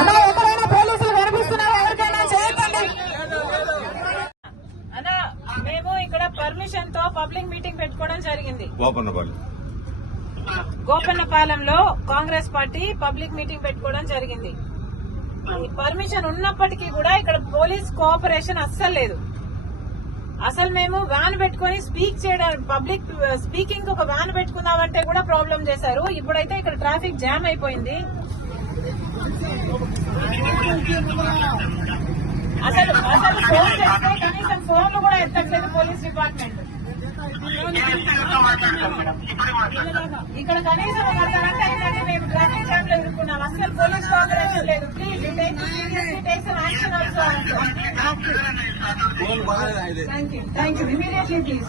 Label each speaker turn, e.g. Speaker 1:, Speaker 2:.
Speaker 1: అన్నా ఎక్కడైనా పోలీసులు కనిపిస్తున్నారా ఎవరికైనా చేయకండి
Speaker 2: అన్నా మేము ఇక్కడ పర్మిషన్తో పబ్లిక్ మీటింగ్ పెట్టుకోవడం జరిగింది
Speaker 3: గోపన్నపల్లి
Speaker 2: గోపన్నపాలెంలో కాంగ్రెస్ పార్టీ పబ్లిక్ మీటింగ్ పెట్టుకోవడం జరిగింది. ఈ పర్మిషన్ ఉన్నప్పటికీ కూడా ఇక్కడ పోలీస్ కోఆపరేషన్ అస్సలు లేదు. అసలు మేము వ్యాన్ పెట్టుకొని స్పీక్ చేయడం పబ్లిక్ స్పీకింగ్ ఒక వ్యాన్ పెట్టుకుందామంటే కూడా ప్రాబ్లం చేశారు. ఇప్పుడైతే ఇక్కడ ట్రాఫిక్ జామ్ అయిపోయింది. అసలు అసలు ఫోన్ చేస్తే కనీసం ఫోన్లు కూడా ఎత్తట్లేదు పోలీస్ డిపార్ట్మెంట్. ఇక్కడ కనీసం ఒక అర్ధగంట అయిందంటే మేము ట్రాఫిక్ జామ్లో ఎదుర్కొన్నాం. అసలు పోలీస్ కోఆపరేషన్ లేదు. Please takes action also Thank you. Thank you. Immediately, please.